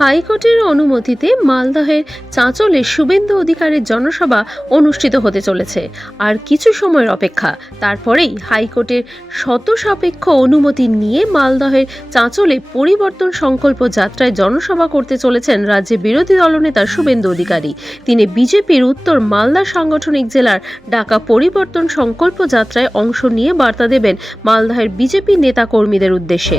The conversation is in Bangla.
হাইকোর্টের অনুমতিতে মালদহের চাঁচলে শুভেন্দু অধিকারের জনসভা অনুষ্ঠিত হতে চলেছে। আর কিছু সময়ের অপেক্ষা, তারপরেই হাইকোর্টের শর্তসাপেক্ষ অনুমতি নিয়ে মালদহের চাঁচলে পরিবর্তন সংকল্প যাত্রায় জনসভা করতে চলেছেন রাজ্যের বিরোধী দলনেতা শুভেন্দু অধিকারী। তিনি বিজেপির উত্তর মালদা সাংগঠনিক জেলার ডাকা পরিবর্তন সংকল্প যাত্রায় অংশ নিয়ে বার্তা দেবেন মালদহের বিজেপি নেতা কর্মীদের উদ্দেশ্যে।